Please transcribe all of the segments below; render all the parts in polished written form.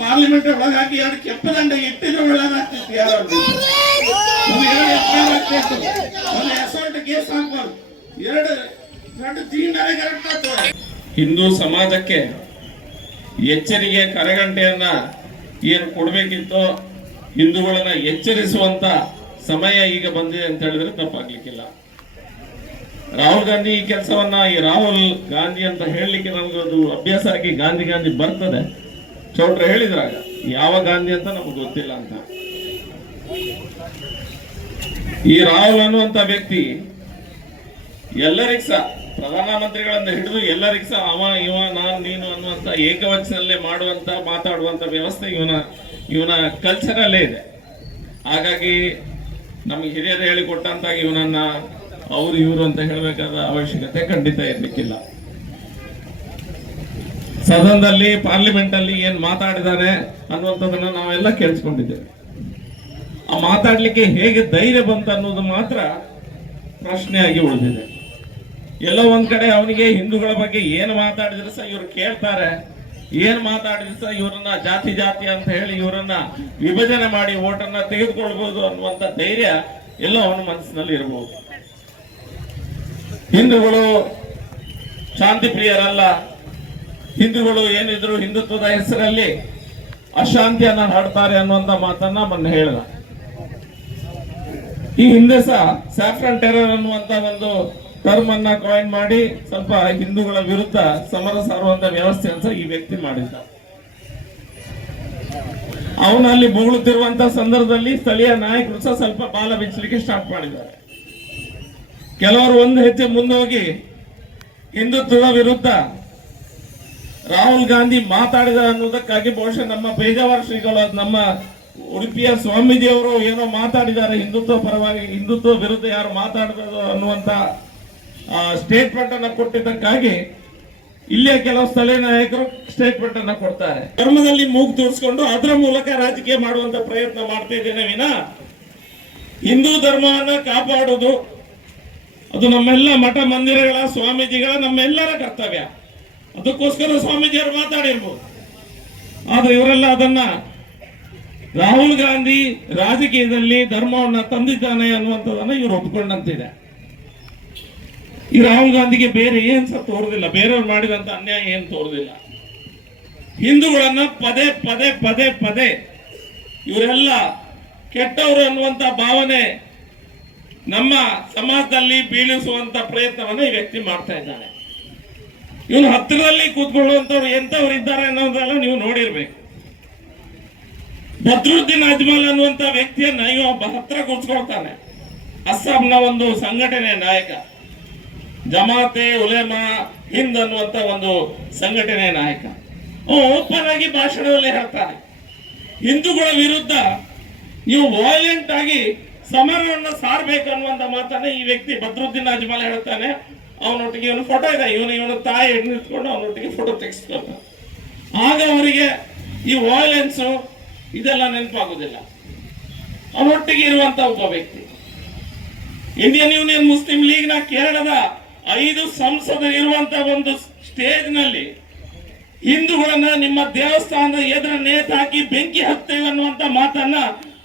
Parliament ಒಳಗಾಗಿ ಎರಡು ಕೆಂಪದಂಡ ಇಟ್ಟಿದ್ರೆ ಒಳ್ಳೇದಾಗ್ತಿತ್ತು. ಒಂದು ಅಸಾಲ್ಟ್ ಕೇಸ್ ಹಾಕ್ಬಾರ್ದು, ಎರಡು ಹಿಂದೂ ಸಮಾಜಕ್ಕೆ ಎಚ್ಚರಿಕೆ ಕರೆಗಂಟೆಯನ್ನ ಏನು ಕೊಡಬೇಕಿತ್ತೋ, ಹಿಂದೂಗಳನ್ನ ಎಚ್ಚರಿಸುವಂತ ಸಮಯ ಈಗ ಬಂದಿದೆ ಅಂತ ಹೇಳಿದ್ರೆ ತಪ್ಪಾಗ್ಲಿಕ್ಕಿಲ್ಲ. ರಾಹುಲ್ ಗಾಂಧಿ ಈ ಕೆಲಸವನ್ನ, ಈ ರಾಹುಲ್ ಗಾಂಧಿ ಅಂತ ಹೇಳಲಿಕ್ಕೆ ನಮಗೊಂದು ಅಭ್ಯಾಸ ಆಗಿ ಗಾಂಧಿ ಗಾಂಧಿ ಬರ್ತದೆ. ಚೌಟ್ರ ಹೇಳಿದ್ರಾಗ ಯಾವ ಗಾಂಧಿ ಅಂತ ನಮ್ಗೆ ಗೊತ್ತಿಲ್ಲ ಅಂತ. ಈ ರಾಹುಲ್ ಅನ್ನುವಂತ ವ್ಯಕ್ತಿ ಎಲ್ಲರಿಗೂ ಸಹ, ಪ್ರಧಾನಮಂತ್ರಿಗಳಿಂದ ಹಿಡಿದು ಎಲ್ಲರಿಗೂ ಸಹ ಅವ ಇವ ನಾನು ನೀನು ಅನ್ನುವಂತ ಏಕವಚನಲ್ಲೇ ಮಾಡುವಂತ ಮಾತಾಡುವಂತ ವ್ಯವಸ್ಥೆ ಇವನ ಕಲ್ಚರಲ್ಲೇ ಇದೆ. ಹಾಗಾಗಿ ನಮ್ಗೆ ಹಿರಿಯರು ಹೇಳಿಕೊಟ್ಟಂತ ಇವನನ್ನ ಅವರು ಇವರು ಅಂತ ಹೇಳಬೇಕಾದ ಅವಶ್ಯಕತೆ ಖಂಡಿತ ಇರ್ಲಿಕ್ಕಿಲ್ಲ. ಸದನದಲ್ಲಿ ಪಾರ್ಲಿಮೆಂಟ್ ಅಲ್ಲಿ ಏನ್ ಮಾತಾಡಿದಾನೆ ಅನ್ನುವಂಥದ್ದನ್ನ ನಾವೆಲ್ಲ ಕೇಳಿಸ್ಕೊಂಡಿದ್ದೇವೆ. ಆ ಮಾತಾಡ್ಲಿಕ್ಕೆ ಹೇಗೆ ಧೈರ್ಯ ಬಂತ ಅನ್ನೋದು ಮಾತ್ರ ಪ್ರಶ್ನೆಯಾಗಿ ಉಳಿದಿದೆ. ಎಲ್ಲೋ ಒಂದ್ ಕಡೆ ಅವನಿಗೆ ಹಿಂದೂಗಳ ಬಗ್ಗೆ ಏನು ಮಾತಾಡಿದ್ರೆ ಸಹ ಇವ್ರು ಕೇಳ್ತಾರೆ, ಏನ್ ಮಾತಾಡಿದ್ರೆ ಸಹ ಇವರನ್ನ ಜಾತಿ ಜಾತಿ ಅಂತ ಹೇಳಿ ಇವರನ್ನ ವಿಭಜನೆ ಮಾಡಿ ಓಟನ್ನ ತೆಗೆದುಕೊಳ್ಬಹುದು ಅನ್ನುವಂತ ಧೈರ್ಯ ಎಲ್ಲೋ ಅವನ ಮನಸ್ಸಿನಲ್ಲಿ ಇರಬಹುದು. ಹಿಂದೂಗಳು ಶಾಂತಿ ಪ್ರಿಯರಲ್ಲ, ಹಿಂದೂಗಳು ಏನಿದ್ರು ಹಿಂದುತ್ವದ ಹೆಸರಲ್ಲಿ ಅಶಾಂತಿಯನ್ನ ಹರಡ್ತಾರೆ ಅನ್ನುವಂತ ಮಾತನ್ನ ಮೊನ್ನೆ ಹೇಳಿದ. ಈ ಹಿಂದೆ ಸಹ ಸ್ಯಾಫ್ರನ್ ಟೆರರ್ ಅನ್ನುವಂತ ಒಂದು ಟರ್ಮ್ ಅನ್ನ ಕಾಯಿನ್ ಮಾಡಿ ಸ್ವಲ್ಪ ಹಿಂದೂಗಳ ವಿರುದ್ಧ ಸಮರ ಸಾರುವಂತ ವ್ಯವಸ್ಥೆಯನ್ನು ಸಹ ಈ ವ್ಯಕ್ತಿ ಮಾಡಿದ್ದ. ಅವನಲ್ಲಿ ಬೊಗಳುತ್ತಿರುವಂತ ಸಂದರ್ಭದಲ್ಲಿ ಸ್ಥಳೀಯ ನಾಯಕರು ಸಹ ಸ್ವಲ್ಪ ಬಾಲ ಬಿಚ್ಚಲಿಕ್ಕೆ ಸ್ಟಾರ್ಟ್ ಮಾಡಿದ್ದಾರೆ. ಕೆಲವರು ಒಂದು ಹೆಜ್ಜೆ ಮುಂದೋಗಿ ಹಿಂದುತ್ವದ ವಿರುದ್ಧ ರಾಹುಲ್ ಗಾಂಧಿ ಮಾತಾಡಿದ ಅನ್ನೋದಕ್ಕಾಗಿ ಬಹುಶಃ ನಮ್ಮ ಪೇಜಾವರ ಶ್ರೀಗಳು, ನಮ್ಮ ಉಡುಪಿಯ ಸ್ವಾಮೀಜಿಯವರು ಏನೋ ಮಾತಾಡಿದ್ದಾರೆ ಹಿಂದುತ್ವ ಪರವಾಗಿ, ಹಿಂದುತ್ವ ವಿರುದ್ಧ ಯಾರು ಮಾತಾಡಬಹುದು ಅನ್ನುವಂತ ಸ್ಟೇಟ್ಮೆಂಟ್ ಅನ್ನ ಕೊಟ್ಟಿದ್ದಕ್ಕಾಗಿ ಇಲ್ಲಿಯ ಕೆಲವು ಸ್ಥಳೀಯ ನಾಯಕರು ಸ್ಟೇಟ್ಮೆಂಟ್ ಅನ್ನ ಕೊಡ್ತಾರೆ. ಧರ್ಮದಲ್ಲಿ ಮೂಗು ತೋರಿಸ್ಕೊಂಡು ಅದರ ಮೂಲಕ ರಾಜಕೀಯ ಮಾಡುವಂತ ಪ್ರಯತ್ನ ಮಾಡ್ತಾ ಇದ್ದೇನೆ ವಿನ ಹಿಂದೂ ಧರ್ಮವನ್ನ ಕಾಪಾಡುವುದು ಅದು ನಮ್ಮೆಲ್ಲ ಮಠ ಮಂದಿರಗಳ ಸ್ವಾಮೀಜಿಗಳ ನಮ್ಮೆಲ್ಲರ ಕರ್ತವ್ಯ. ಅದಕ್ಕೋಸ್ಕರ ಸ್ವಾಮೀಜಿಯವರು ಮಾತಾಡಿರ್ಬೋದು. ಆದ್ರೆ ಇವರೆಲ್ಲ ಅದನ್ನ ರಾಹುಲ್ ಗಾಂಧಿ ರಾಜಕೀಯದಲ್ಲಿ ಧರ್ಮವನ್ನ ತಂದಿದ್ದಾನೆ ಅನ್ನುವಂಥದ್ದನ್ನ ಇವರು ಒಪ್ಕೊಂಡಂತಿದೆ. ಈ ರಾಹುಲ್ ಗಾಂಧಿಗೆ ಬೇರೆ ಏನ್ ಸಹ ತೋರುದಿಲ್ಲ, ಬೇರೆಯವ್ರು ಮಾಡಿದಂತ ಅನ್ಯಾಯ ಏನ್ ತೋರುದಿಲ್ಲ. ಹಿಂದೂಗಳನ್ನ ಪದೇ ಪದೇ ಪದೇ ಪದೇ ಇವರೆಲ್ಲ ಕೆಟ್ಟವರು ಅನ್ನುವಂತ ಭಾವನೆ ನಮ್ಮ ಸಮಾಜದಲ್ಲಿ ಬೀಳಿಸುವಂತ ಪ್ರಯತ್ನವನ್ನ ಈ ವ್ಯಕ್ತಿ ಮಾಡ್ತಾ ಇದ್ದಾನೆ. ಇವನು ಹತ್ತಿರದಲ್ಲಿ ಕೂತ್ಕೊಳ್ಳುವಂತವ್ರು ಎಂತವ್ರು ಇದ್ದಾರೆ ಅನ್ನೋದೆಲ್ಲ ನೀವು ನೋಡಿರ್ಬೇಕು. ಬದ್ರುದ್ದೀನ್ ಅಜ್ಮಲ್ ಅನ್ನುವಂತ ವ್ಯಕ್ತಿಯನ್ನ ಇವ ಹತ್ರ ಕೂತ್ಕೊಳ್ತಾನೆ. ಅಸ್ಸಾಂನ ಒಂದು ಸಂಘಟನೆಯ ನಾಯಕ, ಜಮಾತೆ ಉಲೇಮಾ ಹಿಂದ್ ಅನ್ನುವಂತ ಒಂದು ಸಂಘಟನೆಯ ನಾಯಕ. ಓಪನ್ ಆಗಿ ಭಾಷಣದಲ್ಲಿ ಹೇಳ್ತಾನೆ, ಹಿಂದೂಗಳ ವಿರುದ್ಧ ನೀವು ವೈಲೆಂಟ್ ಆಗಿ ಸಮರವನ್ನು ಸಾರಬೇಕು ಅನ್ನುವಂತ ಮಾತನ್ನ ಈ ವ್ಯಕ್ತಿ ಬದ್ರುದ್ದೀನ್ ಅಜ್ಮಲ್ ಹೇಳ್ತಾನೆ. ಅವನೊಟ್ಟಿಗೆ ಇವನು ಫೋಟೋ ಇದೆ, ಇವನ ತಾಯಿ ನಿಂತ್ಕೊಂಡು ಅವನೊಟ್ಟಿಗೆ ಫೋಟೋ ತೆಗೆಸ್ಕೊಳ್ತಾನೆ. ಆಗ ಅವರಿಗೆ ಈ ವೈಲೆನ್ಸ್ ಇದೆಲ್ಲ ನೆನಪಾಗುದಿಲ್ಲ. ಅವನೊಟ್ಟಿಗೆ ಇರುವಂತ ಒಬ್ಬ ವ್ಯಕ್ತಿ, ಇಂಡಿಯನ್ ಯೂನಿಯನ್ ಮುಸ್ಲಿಂ ಲೀಗ್ ನ ಕೇರಳದ 5 ಸಂಸದರು ಇರುವಂತ ಒಂದು ಸ್ಟೇಜ್ ನಲ್ಲಿ ಹಿಂದೂಗಳನ್ನ ನಿಮ್ಮ ದೇವಸ್ಥಾನದ ಎದುರು ನೇತಾಕಿ ಬೆಂಕಿ ಹತ್ತೇವೆ ಅನ್ನುವಂತ ಮಾತನ್ನ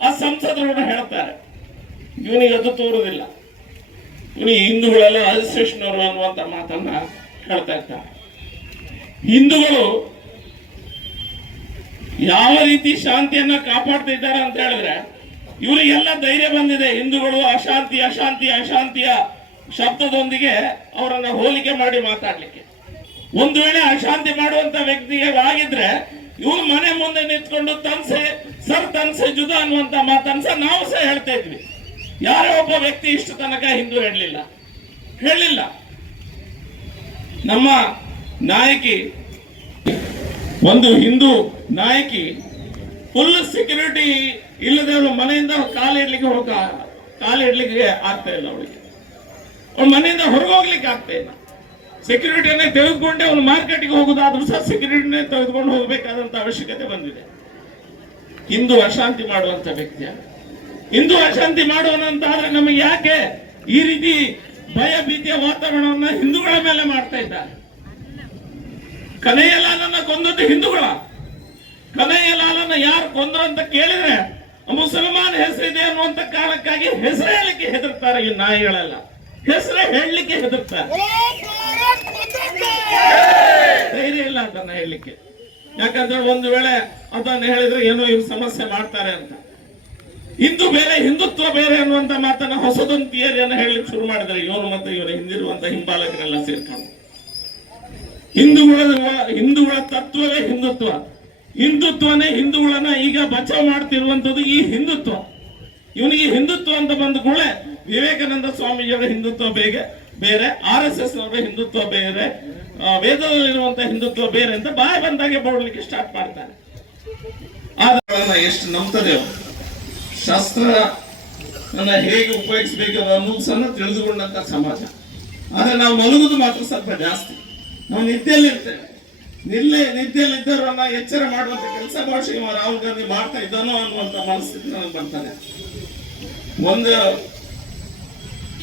ಆ ಸಂಸದರು ಹೇಳ್ತಾರೆ. ಇವನಿಗೆ ಅದು ತೋರುದಿಲ್ಲ. ಇವನಿಗೆ ಹಿಂದೂಗಳೆಲ್ಲ ಅಸೋಸಿಯೇಷನ್ ಅನ್ನುವಂತ ಮಾತನ್ನ ಹೇಳ್ತಾ ಇರ್ತಾರೆ. ಹಿಂದೂಗಳು ಯಾವ ರೀತಿ ಶಾಂತಿಯನ್ನ ಕಾಪಾಡ್ತಾ ಇದ್ದಾರೆ ಅಂತ ಹೇಳಿದ್ರೆ ಇವರಿಗೆಲ್ಲ ಧೈರ್ಯ ಬಂದಿದೆ. ಹಿಂದೂಗಳು ಅಶಾಂತಿ ಅಶಾಂತಿ ಅಶಾಂತಿಯ ಶಬ್ದದೊಂದಿಗೆ ಅವರನ್ನ ಹೋಲಿಕೆ ಮಾಡಿ ಮಾತಾಡ್ಲಿಕ್ಕೆ. ಒಂದು ವೇಳೆ ಅಶಾಂತಿ ಮಾಡುವಂತ ವ್ಯಕ್ತಿಗಳಾಗಿದ್ರೆ ಇವನು ಮನೆ ಮುಂದೆ ನಿಂತ್ಕೊಂಡು ತನ್ಸೆ ಜುದ ಅನ್ನುವಂತ ಮಾತನ್ಸ ನಾವು ಸಹ ಹೇಳ್ತಾ ಇದ್ವಿ. ಯಾರೋ ಒಬ್ಬ ವ್ಯಕ್ತಿ ಇಷ್ಟು ತನಕ ಹಿಂದೂ ಹೇಳಲಿಲ್ಲ. ನಮ್ಮ ನಾಯಕಿ, ಒಂದು ಹಿಂದೂ ನಾಯಕಿ ಫುಲ್ ಸೆಕ್ಯೂರಿಟಿ ಇಲ್ಲದೆ ಅವಳು ಮನೆಯಿಂದ ಕಾಲಿಡ್ಲಿಕ್ಕೆ ಆಗ್ತಾ ಇಲ್ಲ. ಅವಳಿಗೆ ಅವಳ ಮನೆಯಿಂದ ಹೊರಗೋಗ್ಲಿಕ್ಕೆ ಆಗ್ತಾ ಇಲ್ಲ. ಸೆಕ್ಯೂರಿಟಿಯನ್ನೇ ತೆಗೆದುಕೊಂಡೆ ಅವನು ಮಾರ್ಕೆಟ್ಗೆ ಹೋಗುದಾದ್ರೂ ಸಹ ಸೆಕ್ಯೂರಿಟಿನೇ ತೆಗೆದುಕೊಂಡು ಹೋಗಬೇಕಾದಂತ ಅವಶ್ಯಕತೆ ಬಂದಿದೆ. ಹಿಂದೂ ಅಶಾಂತಿ ಮಾಡುವಂತ ವ್ಯಕ್ತಿಯ, ಹಿಂದೂ ಅಶಾಂತಿ ಮಾಡುವನಂತಾದ್ರೆ ನಮಗೆ ಯಾಕೆ ಈ ರೀತಿ ಭಯ ಭೀತಿಯ ವಾತಾವರಣವನ್ನ ಹಿಂದೂಗಳ ಮೇಲೆ ಮಾಡ್ತಾ ಇದ್ದಾರೆ? ಕನಯ್ಯಲಾಲನ್ನ ಕೊಂದದ್ದು ಹಿಂದೂಗಳ. ಕನಯ್ಯಲಾಲ ಅವನನ್ನ ಯಾರು ಕೊಂದ್ರು ಅಂತ ಕೇಳಿದ್ರೆ ಮುಸಲ್ಮಾನ್ ಹೆಸರಿದೆ ಅನ್ನುವಂತ ಕಾರಣಕ್ಕಾಗಿ ಹೆಸರು ಹೇಳಲಿಕ್ಕೆ ಹೆದರ್ತಾರೆ ಈ ನಾಯಿಗಳೆಲ್ಲ. ಹೆಸರೇ ಹೇಳಲಿಕ್ಕೆ ಹೆದರ್ತಾರೆ, ಧೈರ್ಯ ಇಲ್ಲ ಅದನ್ನ ಹೇಳಲಿಕ್ಕೆ. ಯಾಕಂದ್ರೆ ಒಂದು ವೇಳೆ ಅದನ್ನ ಹೇಳಿದ್ರೆ ಏನೋ ಇವ್ರು ಸಮಸ್ಯೆ ಮಾಡ್ತಾರೆ ಅಂತ. ಹಿಂದೂ ಬೇರೆ ಹಿಂದುತ್ವ ಬೇರೆ ಅನ್ನುವಂತ ಮಾತನ್ನ ಹೊಸದೊಂದು ಥಿಯರಿಯನ್ನು ಹೇಳಲಿಕ್ಕೆ ಶುರು ಮಾಡಿದ್ದಾರೆ ಇವನು ಮತ್ತೆ ಇವನು ಹಿಂದಿರುವಂತ ಹಿಂಬಾಲಕರೆಲ್ಲ ಸೇರ್ಕೊಂಡು. ಹಿಂದೂಗಳ ತತ್ವವೇ ಹಿಂದುತ್ವ, ಹಿಂದುತ್ವನೇ ಹಿಂದೂಗಳನ್ನ ಈಗ ಬಚಾವ್ ಮಾಡ್ತಿರುವಂತದ್ದು ಈ ಹಿಂದುತ್ವ. ಇವನಿಗೆ ಹಿಂದುತ್ವ ಅಂತ ಬಂದ ಕೂಡಲೇ ವಿವೇಕಾನಂದ ಸ್ವಾಮೀಜಿಯವರ ಹಿಂದುತ್ವ ಬೇರೆ, RSS ಅವರ ಹಿಂದುತ್ವ ಬೇರೆ, ವೇದದಲ್ಲಿರುವಂತ ಹಿಂದುತ್ವ ಬೇರೆ ಅಂತ ಬಾಯಿ ಬಂದಾಗೆ ಬೋಡ್ಲಿಕ್ಕೆ ಸ್ಟಾರ್ಟ್ ಮಾಡ್ತಾನೆ. ಆದ್ರೆ ಎಷ್ಟು ನಂಬ್ತದೆ ಶಾಸ್ತ್ರ ಹೇಗೆ ಉಪಯೋಗಿಸಬೇಕು ಅನ್ನೋದು ಸಹ ತಿಳಿದುಕೊಂಡಂತ ಸಮಾಜ. ಆದ್ರೆ ನಾವು ಮಲಗುದು ಮಾತ್ರ ಸ್ವಲ್ಪ ಜಾಸ್ತಿ. ನಾವು ನಿದ್ದೆಯಲ್ಲಿರ್ತೇವೆ. ನಿದ್ದೆಯಲ್ಲಿದ್ದವರನ್ನ ಎಚ್ಚರ ಮಾಡುವಂತ ಕೆಲಸ ಬಹುಶಃ ರಾಹುಲ್ ಗಾಂಧಿ ಮಾಡ್ತಾ ಇದ್ದಾನೋ ಅನ್ನುವಂತ ಮನಸ್ಥಿತಿ ನನಗೆ ಬರ್ತಾನೆ.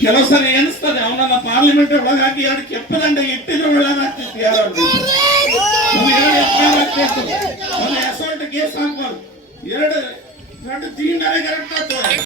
ಕೆಲವು ಸರಿ ಎನಿಸ್ತದೆ ಅವನನ್ನ ಪಾರ್ಲಿಮೆಂಟ್ ಒಳಗಾಗಿ 2 ಕೆಂಪು ದಂಡೆ ಇಟ್ಟಿದ್ರೆ ಒಳ್ಳೇದಾಗ್ತಿತ್ತು. ಯಾರು ಅಸಲ್ಟ್ ಕೇಸ್ ಹಾಕ್ಬಾರ್ದು, 2 ತೀರ್ಮಾನ ಕರೆಕ್ಟ್ ಆಗ್ತದೆ.